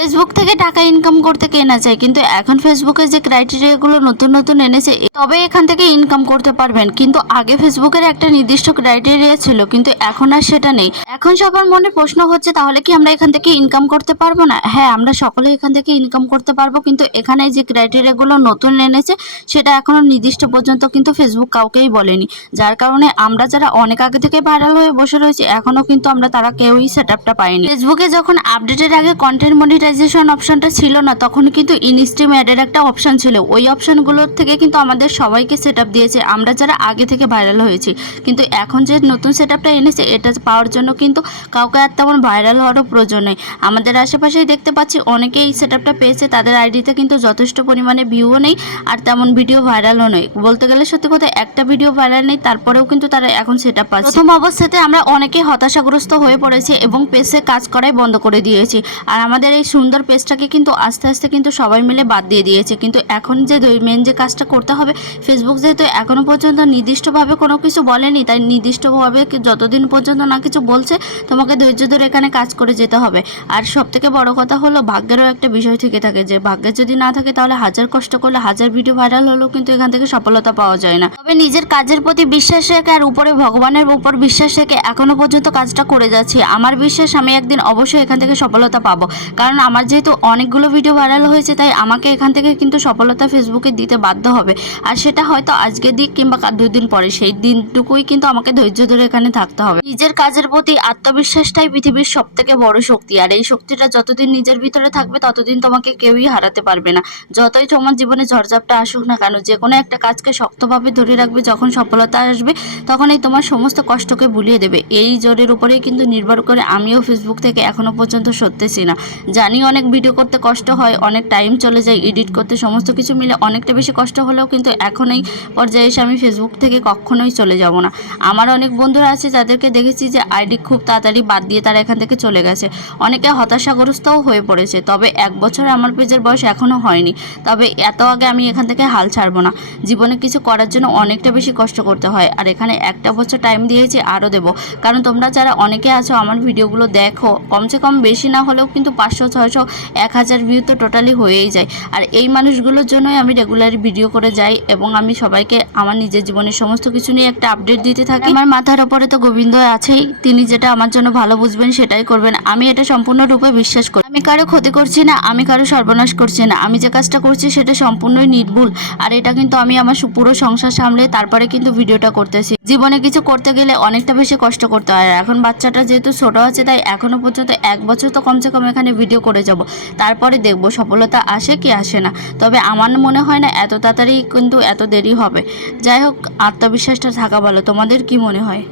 Facebook থেকে টাকা income করতে কে না চায়, কিন্তু এখন ফেসবুকের যে ক্রাইটেরিয়াগুলো নতুন নতুন এনেছে তবে এখান থেকে ইনকাম করতে পারবেন। কিন্তু আগে ফেসবুকের একটা নির্দিষ্ট ক্রাইটেরিয়া ছিল, কিন্তু এখন আর সেটা নেই। এখন সবার মনে প্রশ্ন হচ্ছে, তাহলে কি আমরা এখান থেকে ইনকাম করতে পারবো না? হ্যাঁ, আমরা সকলে এখান থেকে ইনকাম করতে পারবো, কিন্তু এখানে যে ক্রাইটেরিয়াগুলো নতুন এনেছে সেটা এখনো নির্দিষ্ট পর্যন্ত কিন্তু ফেসবুক কাউকেই বলেনি। যার কারণে আমরা যারা অনেক আগে থেকে ভাইরাল হয়ে বসে রয়েছি এখনো কিন্তু আমরা তারা কেউই সেটআপটা পাইনি। ফেসবুকে যখন আপডেটের আগে কন্টেন্ট মনিটাইজেশন অপশনটা ছিল না, তখন কিন্তু ইনস্ট্রিম অ্যাডের একটা অপশন ছিল। ওই অপশনগুলোর থেকে কিন্তু আমাদের সবাইকে সেটআপ দিয়েছে আমরা যারা আগে থেকে ভাইরাল হয়েছি। কিন্তু এখন যে নতুন সেটআপটা এনেছে এটা পাওয়ার জন্য কিন্তু কাউকে আর তেমন ভাইরাল হওয়ারও প্রয়োজন নেই। আমাদের আশেপাশেই দেখতে পাচ্ছি অনেকেই এই সেটআপটা পেয়েছে, তাদের আইডিতে কিন্তু যথেষ্ট পরিমাণে ভিউও নেই আর তেমন ভিডিও ভাইরালও নেই। বলতে গেলে সত্যি কথা, একটা ভিডিও ভাইরাল নেই, তারপরেও কিন্তু তারা এখন সেটআপ পাচ্ছে। প্রথম অবস্থাতে আমরা অনেকেই হতাশাগ্রস্ত হয়ে পড়েছি এবং পেজে কাজ করাই বন্ধ করে দিয়েছি। আর আমাদের এই সুন্দর পেজটাকে কিন্তু আস্তে আস্তে কিন্তু সবাই মিলে বাদ দিয়ে দিয়েছে। কিন্তু এখন যে মেন যে কাজটা করতে হবে, ফেসবুক যেহেতু এখনো পর্যন্ত নির্দিষ্টভাবে কোনো কিছু বলেনি, তাই নির্দিষ্টভাবে যতদিন পর্যন্ত না কিছু বলছে তোমাকে ধৈর্য ধরে এখানে কাজ করে যেতে হবে। আর সব থেকে বড় কথা হলো ভাগ্যেরও একটা বিষয় থেকে থাকে, যে ভাগ্যের যদি না থাকে তাহলে হাজার কষ্ট করলে হাজার ভিডিও ভাইরাল হলেও কিন্তু এখান থেকে সফলতা পাওয়া যায় না। তবে নিজের কাজের প্রতি বিশ্বাস রেখে আর উপরে ভগবানের উপর বিশ্বাস রেখে এখনো পর্যন্ত কাজটা করে যাচ্ছি। আমার বিশ্বাস আমি একদিন অবশ্যই এখান থেকে সফলতা পাবো, কারণ আমার যেহেতু অনেকগুলো ভিডিও ভাইরাল হয়েছে তাই আমাকে এখান থেকে কিন্তু সফলতা ফেসবুকে দিতে বাধ্য হবে। আর সেটা হয়তো আজকে দিক কিংবা 2 দিন পরে, সেই দিনটুকুই কিন্তু আমাকে ধৈর্য ধরে এখানে থাকতে হবে। নিজের কাজের প্রতি আত্মবিশ্বাসটাই পৃথিবীর সব থেকে বড় শক্তি, আর এই শক্তিটা যতদিন নিজের ভিতরে থাকবে ততদিন তোমাকে কেউই হারাতে পারবে না। যতই তোমার জীবনে ঝড়ঝাপটা আসুক না কেন, যে কোনো একটা কাজকে শক্তভাবে ধরে রাখবে, যখন সফলতা আসবে তখনই তোমার সমস্ত কষ্টকে ভুলিয়ে দেবে। এই জোরের উপরেই কিন্তু নির্ভর করে আমিও ফেসবুক থেকে এখনো পর্যন্ত সরতেছি না। জানি অনেক ভিডিও করতে কষ্ট হয়, অনেক টাইম চলে যায় এডিট করতে, সমস্ত কিছু মিলে অনেকটা বেশি কষ্ট হলেও কিন্তু এখন এই পর্যায়ে এসে আমি ফেসবুক থেকে কখনোই চলে যাব না। আমার অনেক বন্ধুরা আছে যাদেরকে দেখেছি যে আইডি খুব তাড়াতাড়ি বাদ দিয়ে তারা এখান থেকে চলে গেছে, অনেকে হতাশাগ্রস্তও হয়ে পড়েছে। তবে 1 বছর আমার পেজের বয়স এখনও হয়নি, তবে এত আগে আমি এখান থেকে হাল ছাড়বো না। জীবনে কিছু করার জন্য অনেকটা বেশি কষ্ট করতে হয়, আর এখানে 1 বছর টাইম দিয়েছি, আরও দেবো। কারণ তোমরা যারা অনেকে আছো আমার ভিডিওগুলো দেখো, কমসে কম বেশি না হলেও কিন্তু 500, 600, 1000 ভিউ তো টোটালি হয়েই যায়। আর এই মানুষগুলোর জন্যই আমি রেগুলার ভিডিও করে যাই এবং আমি সবাইকে আমার নিজের জীবনের সমস্ত কিছু নিয়ে একটা আপডেট দিতে থাকি। আমার মাথার ওপরে তো গোবিন্দ আছেই, তিনি যেটা আমার জন্য ভালো বুঝবেন সেটাই করবেন, আমি এটা সম্পূর্ণরূপে বিশ্বাস করি। আমি কারো ক্ষতি করছি না, আমি কারো সর্বনাশ করছি না, আমি যে কাজটা করছি সেটা সম্পূর্ণই নির্ভুল। আর এটা কিন্তু আমি আমার পুরো সংসার সামলে তারপরে কিন্তু ভিডিওটা করতেছি। জীবনে কিছু করতে গেলে অনেকটা বেশি কষ্ট করতে হয়। এখন বাচ্চাটা যেহেতু ছোট আছে তাই এখনো পর্যন্ত 1 বছর তো কমসে কম এখানে ভিডিও করে যাব, তারপরে দেখবো সফলতা আসে কি আসে না। তবে আমার মনে হয় না এত তাড়াতাড়ি কিন্তু এত দেরি হবে। যাই হোক, আত্মবিশ্বাসটা থাকা ভালো। তোমাদের কি মনে হয়?